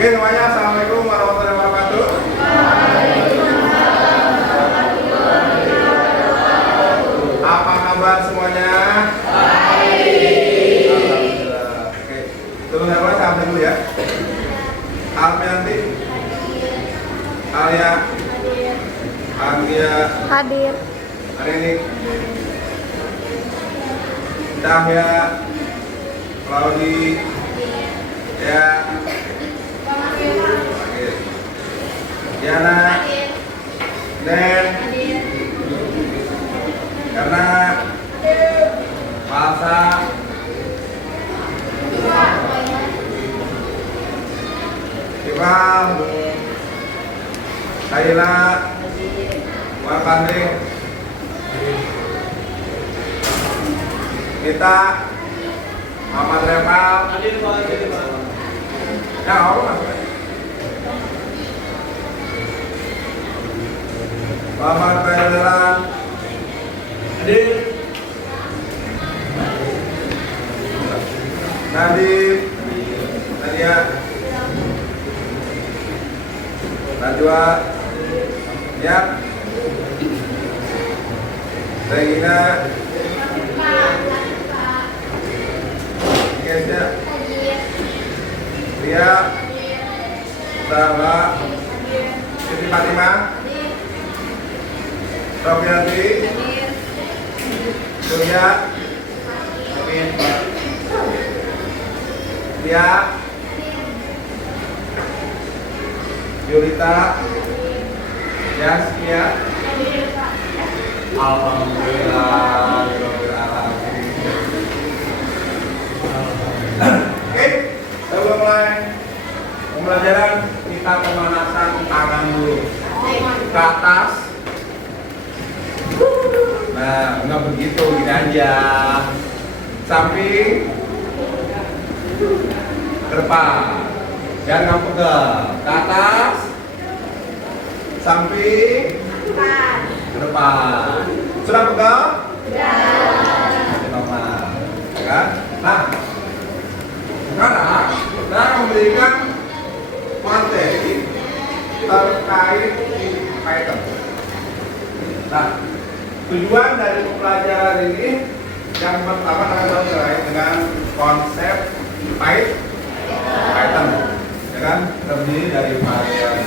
Oke semuanya, assalamualaikum warahmatullahi wabarakatuh. Apa kabar semuanya? Baik. Alhamdulillah. Oke, tunggu saya sampai dulu ya. Alfianti, Alia, Anggia, Hadir. Arini, Cahya, Claudi, ya, Diana, Den, karena Palsa, Iqbal, Kaila, Wakande, kita, Muhammad Repal, ya Allah, Muhammad Kailaran, hadir, Nadim, Nadia, Najwa, ya, Regina, Kesha, Ria, Sarah, Siti Fatimah, Robiati, Surya, Lia, Yulita, Yaskia, alhamdulillah, Oke, sebelum mulai pembelajaran kita pemanasan tangan dulu ke atas. Nah, nggak begitu, gini aja. Samping, ke depan. Jangan pegang. Ke atas, samping, ke depan. Sudah pegang? Normal, ya kan? Nah, sekarang kita akan memberikan materi terkait Python. Nah, tujuan dari pembelajaran ini yang pertama adalah terkait dengan konsep Python, ya kan? Terdiri dari variabel,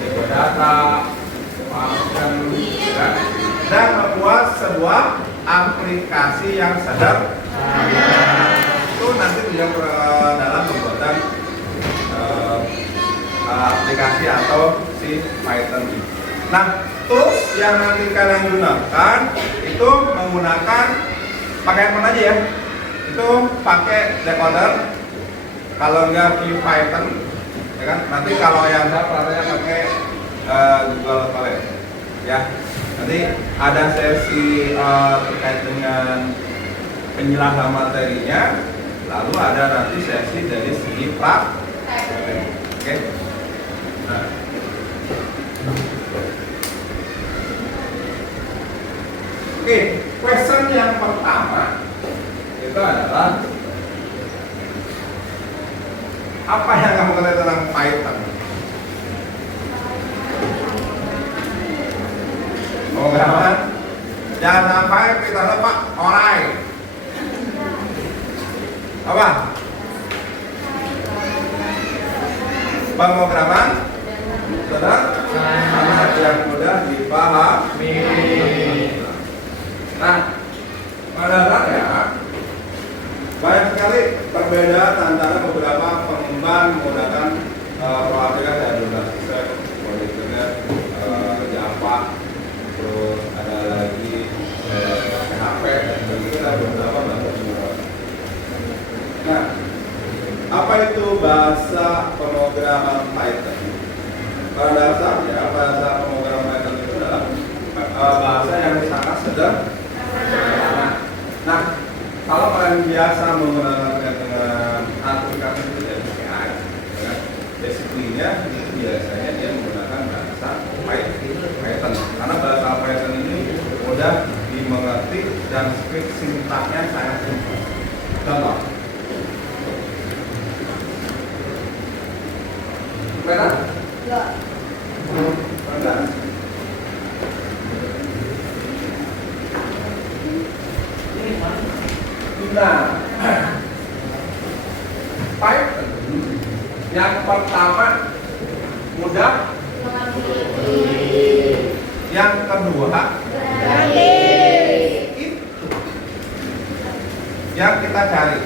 tipe data, function, ya, dan membuat sebuah aplikasi yang sederhana. Itu nanti tidak dalam pembuatan aplikasi atau si Python. Nah, tools yang nanti kalian gunakan itu menggunakan pakai apa aja ya? Itu pakai decoder, kalau enggak di Python, ya kan? Nanti kalau yang saya pelajarannya pakai Google Colab, ya. Nanti ada sesi terkait dengan penjelasan materinya, lalu ada nanti sesi dari segi praktek. Oke. Nah. Oke, question yang pertama itu adalah apa yang kamu ketahui tentang Python? Pemrograman? Jangan sampai kita lupa orai. Apa? Pemrograman sederhana yang mudah dipahami. Nah, pada dasarnya banyak sekali perbedaan antara beberapa pengembang menggunakan aplikasi dan jurnal sistem, Internet, Java, terus ada lagi PHP dan sebagainya, ada beberapa bahasa pemrograman. Nah, apa itu bahasa pemrograman Python? Pada dasarnya bahasa pemrograman Python itu adalah bahasa yang sangat sederhana. Nah, kalau kalian biasa menggunakan dengan aplikasi itu dari API, ya, basically-nya itu biasanya dia menggunakan bahasa Python. Karena bahasa Python ini mudah dimengerti dan script sintaknya sangat simpel. Contoh, Kelihatan? Enggak. Enggak. Nah, Python yang pertama mudah, yang kedua itu yang kita cari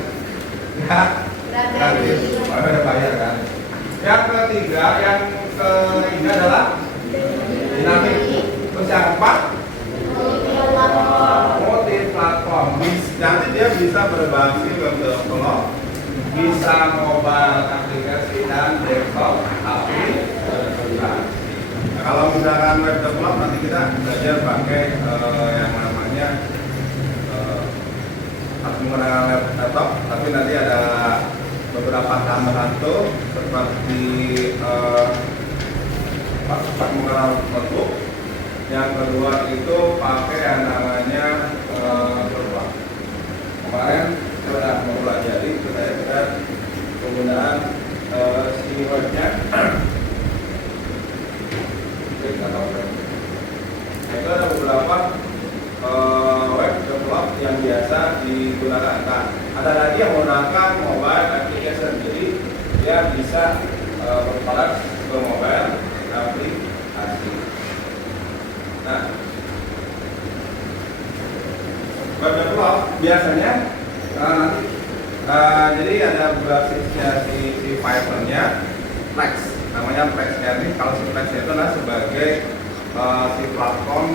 ya gratis, ada bayar kan. Yang ketiga adalah dinamik. Terus yang keempat multi platform. Nanti dia bisa berbasis web develop, bisa mobile aplikasi dan desktop aplikasi. Nah, kalau misalkan web develop nanti kita belajar pakai yang namanya harus menggunakan laptop, tapi nanti ada beberapa tambahan tuh seperti menggunakan notebook. Yang kedua itu pakai yang namanya kemarin sudah mempelajari kita penggunaan si webnya. Itu ada beberapa web develop yang biasa digunakan. Nah, ada lagi yang menggunakan mobile application, jadi dia bisa berparas ke mobile aplikasi. Nah, web develop biasanya jadi ada beberapa si Python-nya Flex, namanya Flex-nya ini. Kalau si Flex itu adalah sebagai si platform,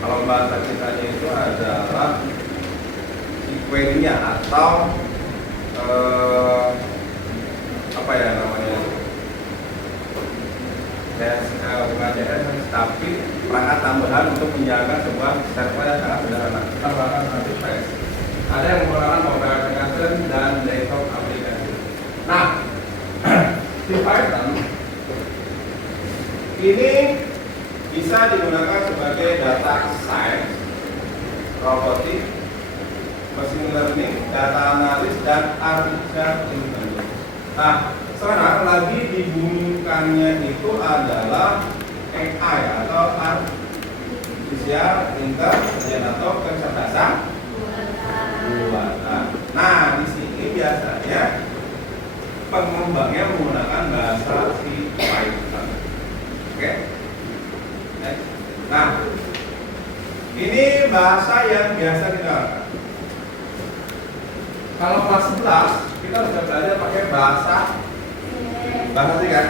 kalau bahasa kitanya itu adalah si query-nya atau apa ya namanya, bukan DNS tapi perangkat tambahan untuk menjaga sebuah server yang sangat sederhana. Kita bahas nanti Flex. Ada yang menggunakan mobile application dan desktop aplikasi. Nah, di Python ini bisa digunakan sebagai data science, robotik, machine learning, data analis, dan artificial intelligence. Nah, sekarang lagi dibunyikannya itu adalah AI atau artificial intelligence atau kecerdasan buatan. Nah, di sini biasanya pengembangnya menggunakan bahasa si Python. Oke. Nah, ini bahasa yang biasa kita gunakan. Kalau kelas 11 kita sudah belajar pakai bahasa C kan?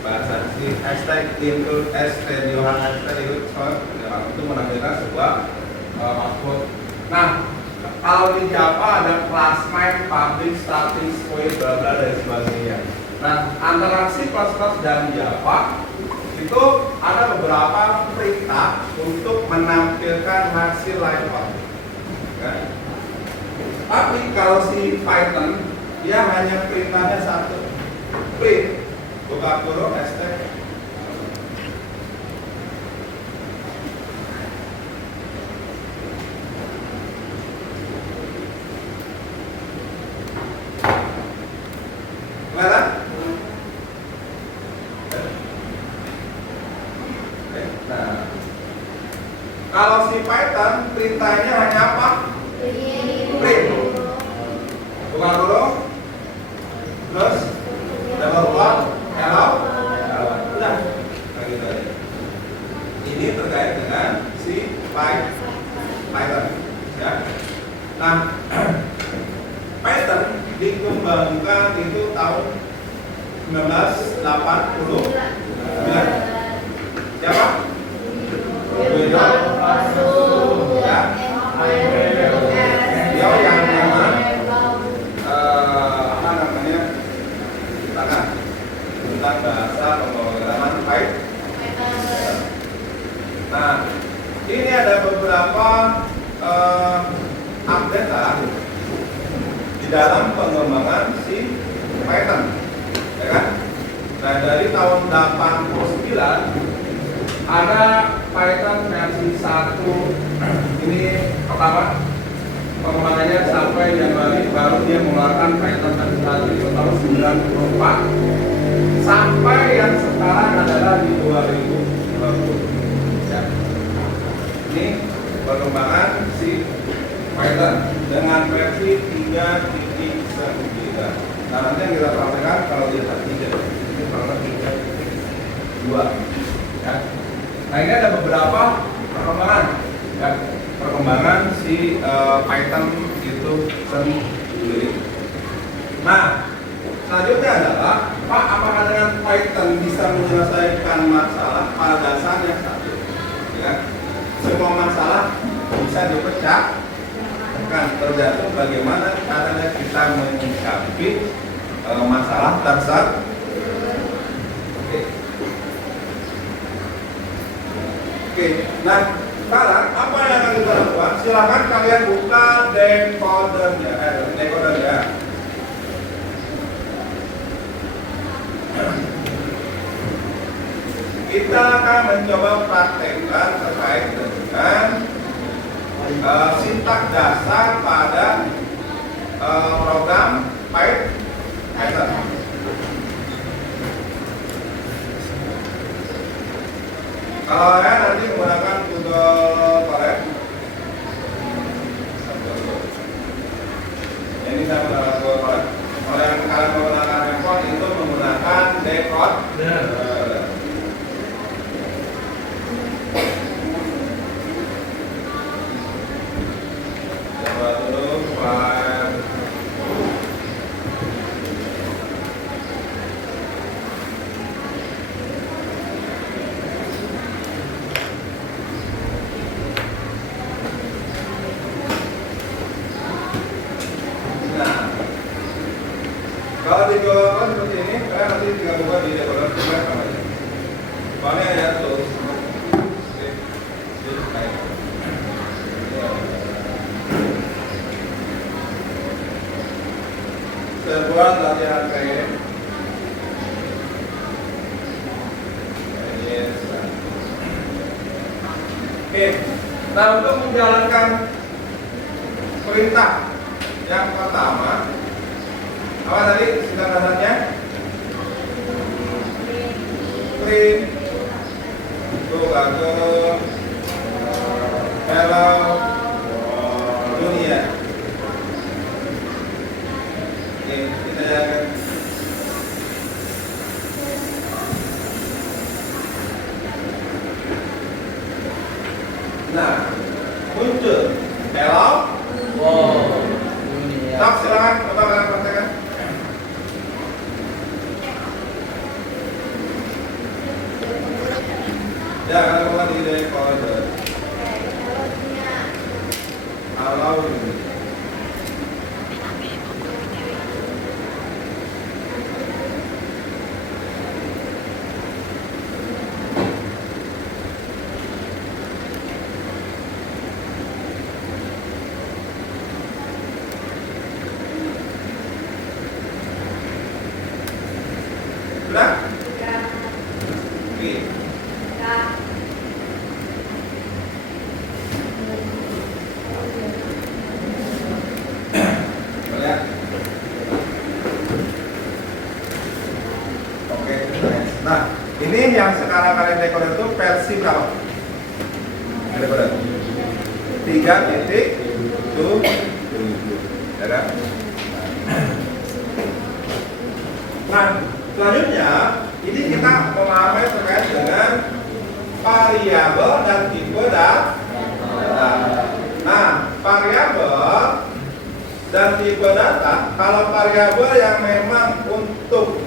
Bahasa C, hashtag include hashtag Johan hashtag itu menampilkan sebuah maksud. Nah, kalau di Java ada class name, public, static, void, bla bla dan sebagainya. Nah, antara C++ dan Java itu ada beberapa perintah untuk menampilkan hasil line code. Ya. Tapi kalau si Python dia hanya perintahnya satu, print, buka kurung, hashtag. Nah, kalau si Python perintahnya hanya apa? Print. Buka kurung, terus double quote, hello, udah, gitu aja. Ini terkait dengan si Python, ya. Nah, Python dikembangkan itu tahun 1980. Siapa? William ya. Dia yang memang apa namanya tentang bahasa pemrograman Python. Nah, ini ada beberapa update lah di dalam pengembangan si Python, ya kan? Nah, dari tahun 89 ada Python versi 1 ini pertama Pengembangannya sampai Januari baru dia mengeluarkan Python 1 tahun 94 sampai yang sekarang adalah di 2020 ya. Ini perkembangan si Python dengan versi 3.9. Nah, nanti yang kita praktekkan kalau dia 3 ini praktek 3.2 ya. Nah, ini ada beberapa perkembangan ya. Perkembangan si Python itu sendiri. Nah, selanjutnya adalah Pak, apakah dengan Python bisa menyelesaikan masalah pada dasarnya satu? Ya, semua masalah bisa dipecah. Kan tergantung bagaimana caranya kita menyikapi masalah tersebut. Oke. Nah, sekarang apa yang akan kita lakukan? Silahkan kalian buka decodernya, decodernya. Kita akan mencoba praktekkan terkait dengan sintak dasar pada program Python. Kalau ya nanti menggunakan Google Colab, ini saya menggunakan Google Colab. Kalau yang kalian menggunakan handphone itu menggunakan decoder. Coba dulu file. Kalau di Google seperti ini, kalian nanti tinggal buka di decoder sama aja. Soalnya ya terus. Sebuah latihan kayak Oke. Nah, untuk menjalankan perintah yang pertama, apa tadi sintak dasarnya? Print Google hello dunia. Oke, kita jalankan. Nah, muncul hello. Wow. Tak, silakan coba kalian praktekkan. Ya, kalian buka di decoder. Kalau ini. Sudah? Oke. Lihat. Oke. Nah, ini yang sekarang kalian decoder itu versi berapa? Decoder 3.7. Ya kan? Nah, selanjutnya ini kita memahami terkait dengan variabel dan tipe data. Nah, variabel dan tipe data, kalau variabel yang memang untuk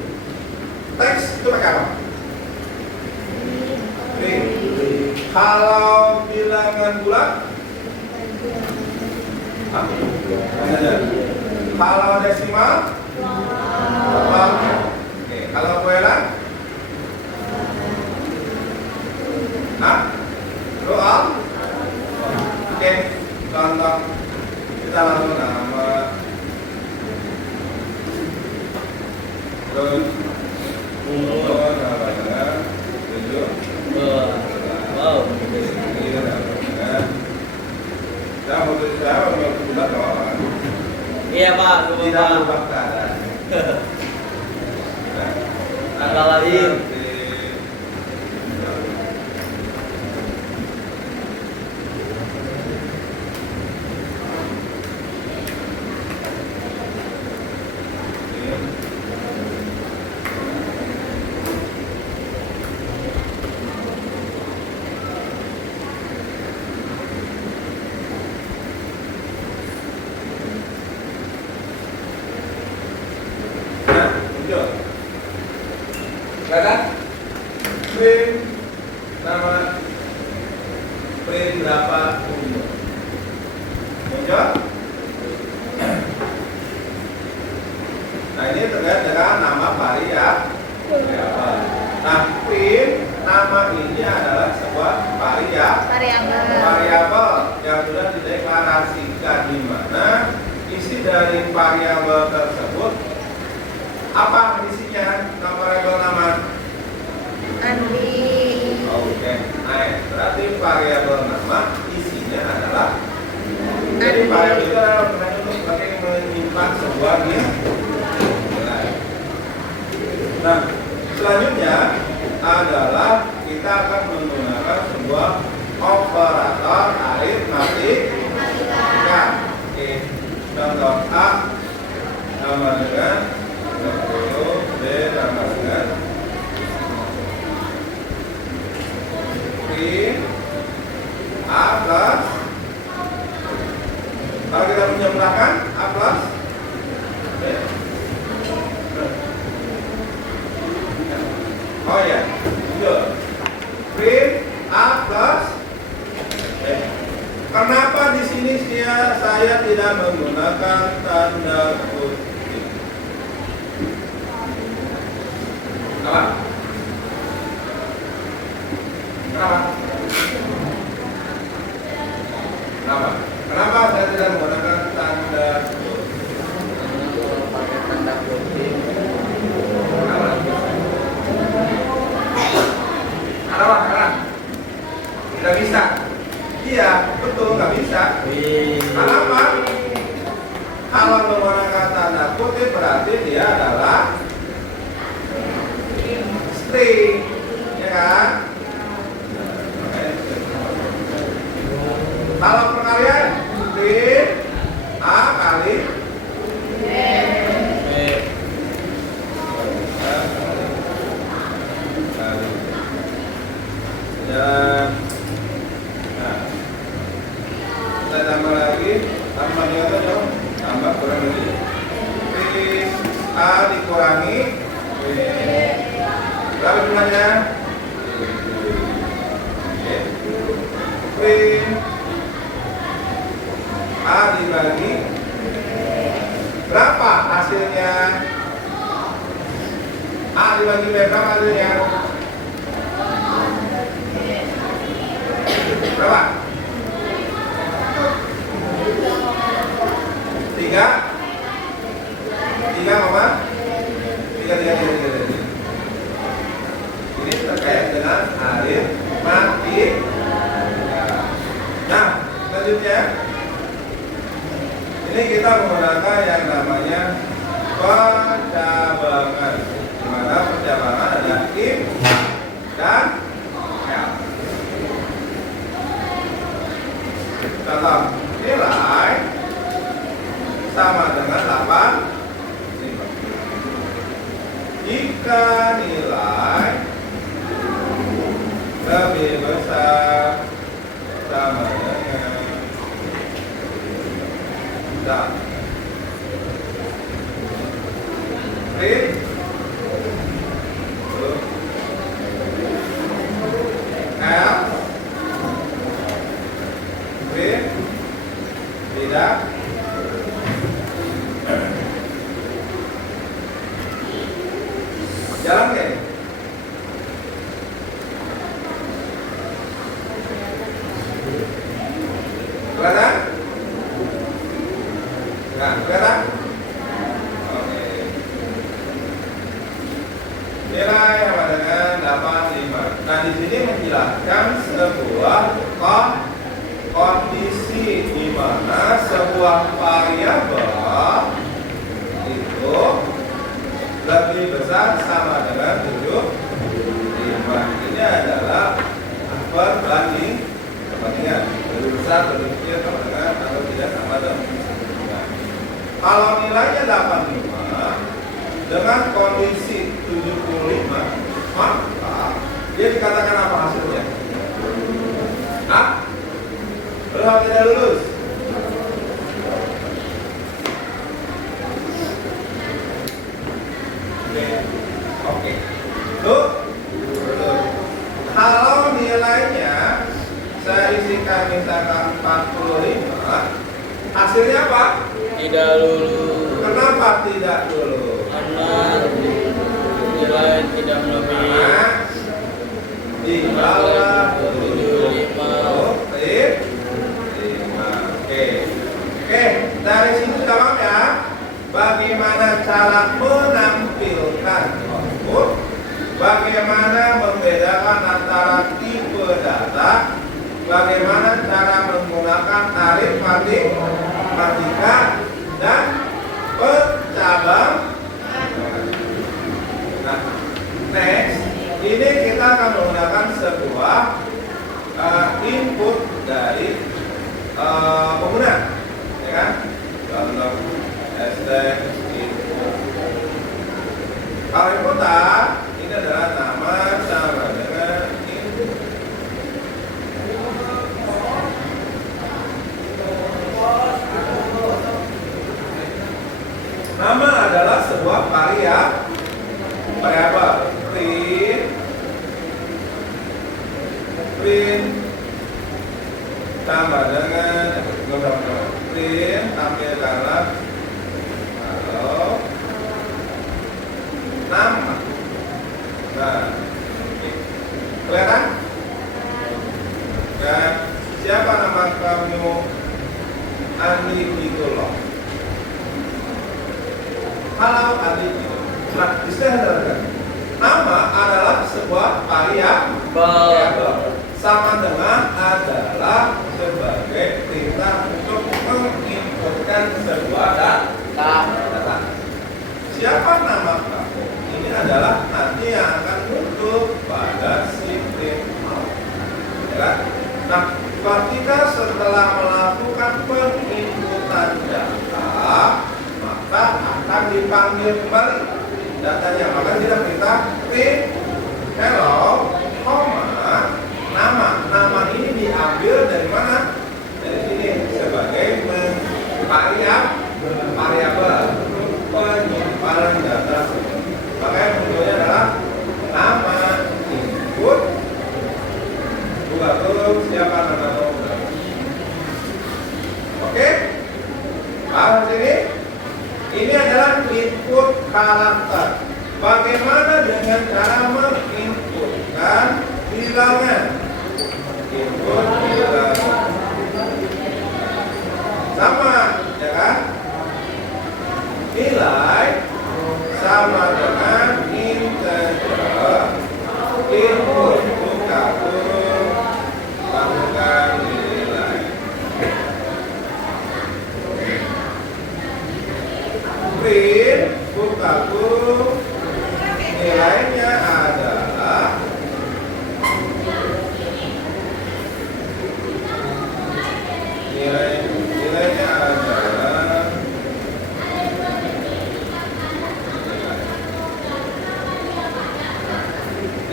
teks itu pakai apa? String. Kalau bilangan bulat, kalau desimal, oke. Kalau kuelan, roal, oke. Contoh kita langsung nama terus namanya 7. Wow. Ini namanya Saya mau tulis saya mau bulat kawan. Iya Pak, coba Tidak Pak. berubah keadaan. Tanggal lahir. Muncul. Kelihatan? Print nama print berapa umur? Muncul? Nah ini terkait dengan nama variabel. Nah print nama ini adalah sebuah variabel yang sudah dideklarasikan, di mana isi dari variabel tersebut apa isinya? Nama variabel nama Andi. Oke, nah berarti variabel nama isinya adalah, jadi variabel itu adalah gunanya untuk sebagai menyimpan sebuah nilai. Nah selanjutnya adalah kita akan menggunakan sebuah operator aritmatika. Oke, contoh A sama dengan 20, B sama dengan A plus, kalau kita menjumlahkan A plus B. Oh ya, betul. Print A plus B. Kenapa di sini saya tidak menggunakan tanda kutip? Apa? Kenapa? Kenapa? Kenapa saya tidak menggunakan tanda kutip? Pakai tanda kutip. Kenapa? Kenapa? Tidak bisa. Iya, betul, nggak bisa. Kenapa? Kalau menggunakan tanda kutip berarti dia adalah string, ya kan? Kalau perkalian string A kali B. dan nah, kita tambah lagi, tambah dia dong, tambah kurang lebih A dikurangi B. Berapa jumlahnya? Print A dibagi berapa hasilnya? A dibagi B berapa hasilnya? Berapa? 3 ini terkait dengan aritmatika. Nah, selanjutnya ini kita menggunakan yang namanya pencabangan, di mana pencabangan ada if dan else. Contoh, nilai sama dengan 8. Jika nilai lebih besar sama dengan dan print else print tidak jalan nggak? Kelihatan? Nah, kelihatan? Oke. Nilai sama dengan 85. Nah, di sini menjelaskan sebuah kondisi di sebuah variabel itu lebih besar sama dengan 75. Ini adalah perbandingan lebih besar, lebih kecil sama dengan atau tidak sama dengan 75. Kalau nilainya 85 dengan kondisi 75, maka dia dikatakan apa hasilnya? Ah? Belum tidak lulus. Oke. Tuh. Kalau nilainya saya isikan misalkan 45, hasilnya apa? Tidak lulus. Kenapa tidak lulus? Karena nilai tidak melebihi Di bawah 75. Oke. Oke, dari sini jawab ya. Bagaimana cara menampilkan output? Bagaimana membedakan antara tipe data? Bagaimana cara menggunakan aritmatika dan pencabang? Nah, next, ini kita akan menggunakan sebuah input dari pengguna, ya kan? Contoh hashtag input. Kalau inputan ini adalah nama sama dengan input. Nama adalah sebuah variabel print tambah dengan print tampilkanlah kalau nama. Nah, kelihatan? Dan siapa nama kamu? Andi Pitulong. Halo Andi. Nah, disederhanakan. Nama adalah sebuah variabel sama dengan adalah sebagai perintah untuk menginputkan sebuah data. Siapa nama kamu? Ini adalah nanti yang akan muncul pada si print out. Ya. Nah, ketika setelah melakukan penginputan data, maka akan dipanggil kembali datanya. Maka kita perintah print hello, nama ini diambil dari mana? Dari sini sebagai variabel penyimpanan data. Maka yang munculnya adalah nama input. Buka tutup siapa nama nomor. Oke? Paham sini? Ini adalah input karakter. Bagaimana dengan cara menginputkan bilangan? Input bilangan sama, ya kan? Nilai sama dengan integer. Input buka tutup lakukan nilai. Print buka tutup nilainya adalah nilainya adalah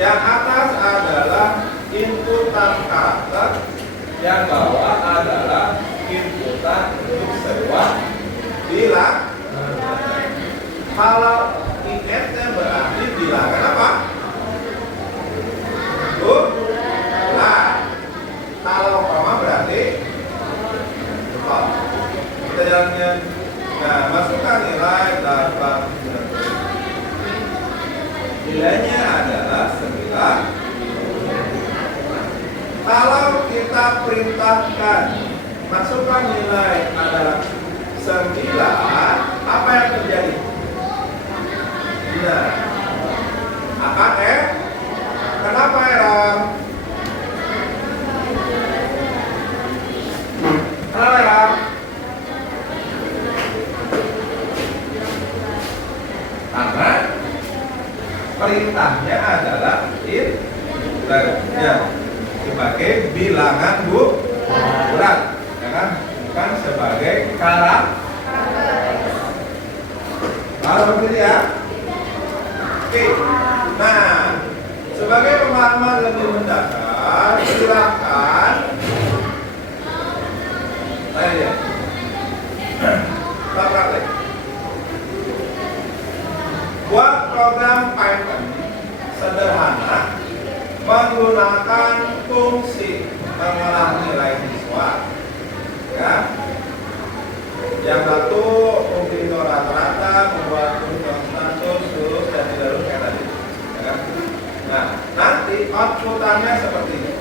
yang atas adalah inputan karakter, yang bawah adalah inputan untuk sebuah bilang. Kalau IF-nya berarti bilangan apa? Bulan. Kalau koma berarti kita jalannya. Nah, masukkan nilai 8. Nilainya adalah 9. Kalau kita perintahkan masukkan nilai adalah 9, apa yang terjadi? Nah, akan kenapa error? Kenapa error? perintahnya adalah integer sebagai bilangan bulat, ya kan? Bukan sebagai karakter. Kalau begitu ya. Oke. Nah, sebagai pemahaman lebih mendasar, silakan saya praktek. Buat program Python sederhana menggunakan fungsi mengolah nilai siswa, ya. Yang satu fungsi rata-rata, membuat fungsi status, lulus dan tidak lulus kayak tadi, ya kan? Nah, nanti outputannya seperti ini.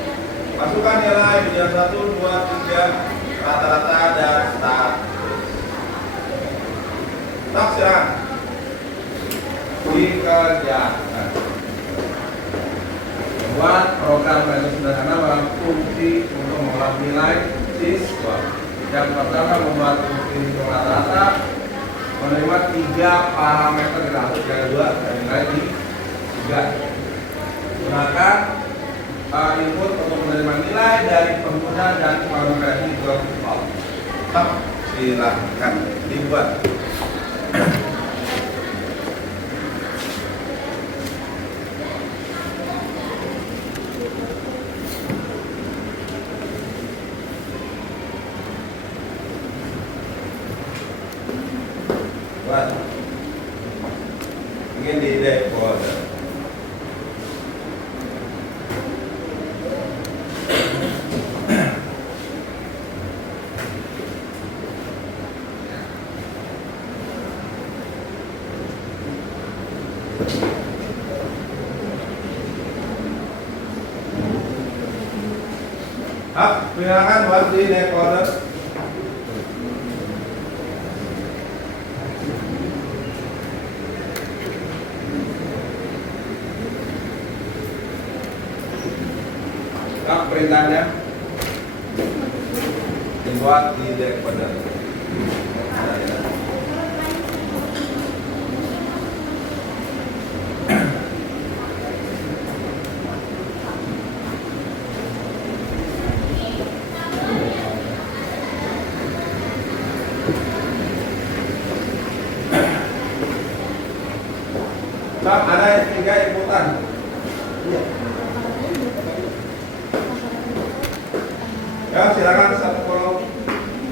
Masukkan nilai ujian 1, 2, 3, rata-rata dan status. Tak silakan dikerjakan. Buat program Python sederhana dalam fungsi untuk mengolah nilai siswa. Yang pertama membuat fungsi hitung rata-rata, menerima 3 parameter grafik, yang kedua dan nilai di 3. Gunakan input untuk menerima nilai dari pengguna dan konversi ke default. Silahkan dibuat. Buat. Mungkin di decoder. Silakan buat di decoder. Perintahnya dibuat di decoder. Ada 3 inputan. Iya. Ya, silakan satu kolom.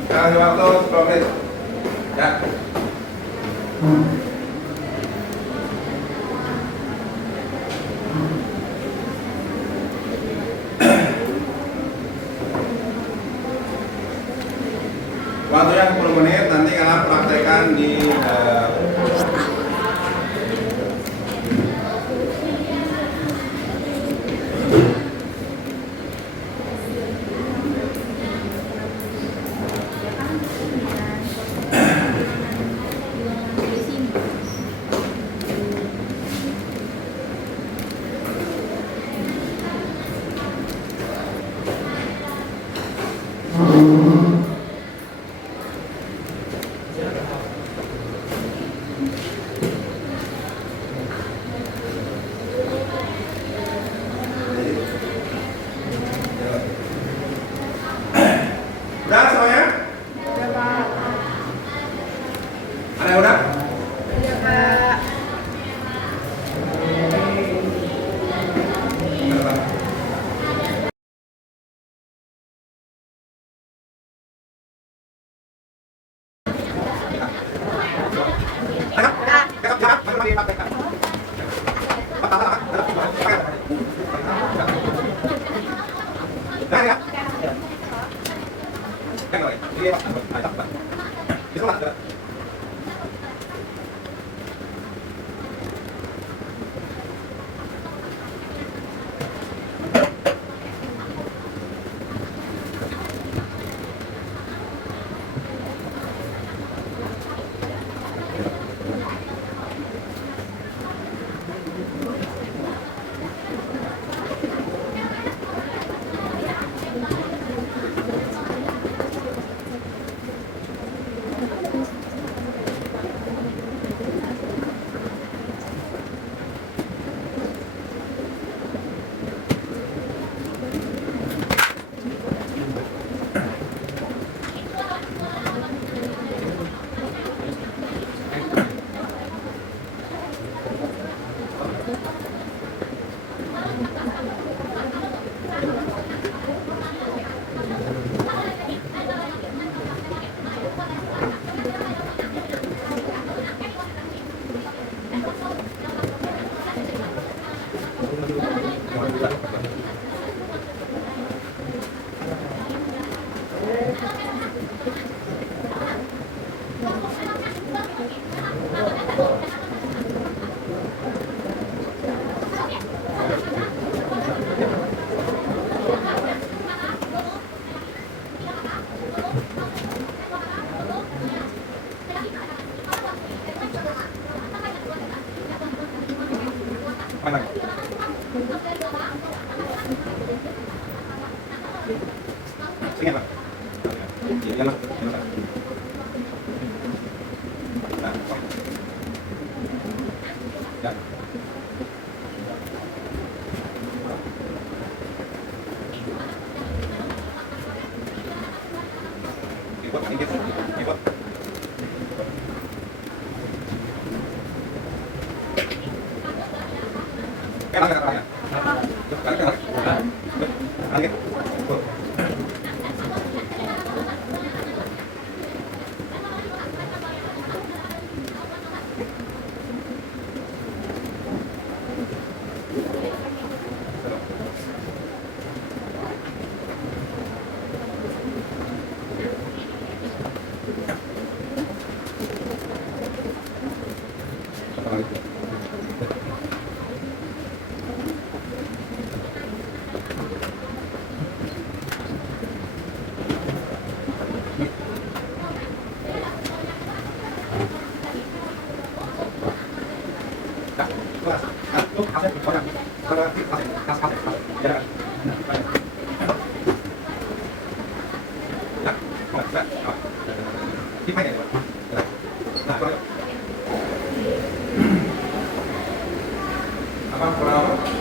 Jangan di waktu 10 menit. Ya. Waktunya 10 menit, nanti kalian praktekkan di udah semuanya? Udah, Pak. Ada yang udah? Iya, Pak. Jangan. Nah, ya. Ikut, ikut, ikut. Kanan, kanan, kanan. Kanan, kanan. Kanan, ikut. Apa kurang?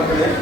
pulang dulu ya.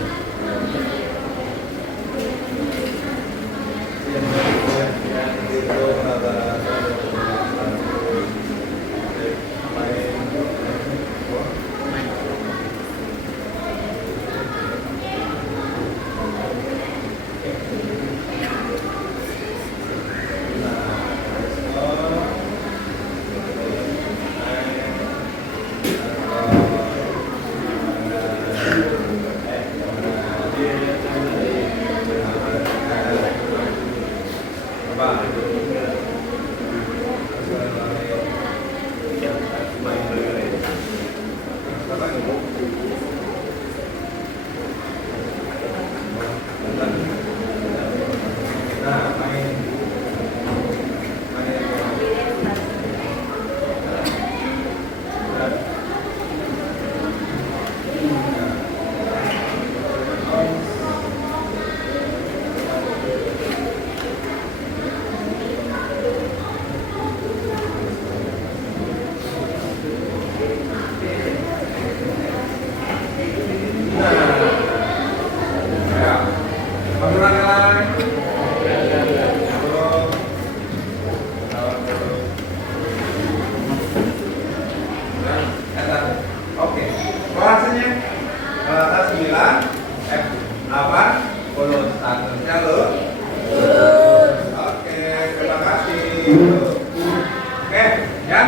Oke, hasilnya rata 9, F8, bonus statusnya lulus. Oke, terima kasih. Oke, ya.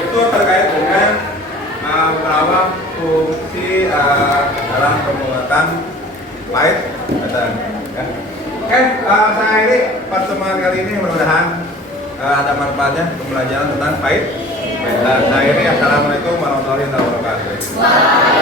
Itu terkait dengan beberapa fungsi dalam pembuatan light pattern. Ya. Oke, saya akhiri pertemuan kali ini, mudah-mudahan ada manfaatnya pembelajaran tentang light. Saya akhiri, assalamualaikum warahmatullahi wabarakatuh.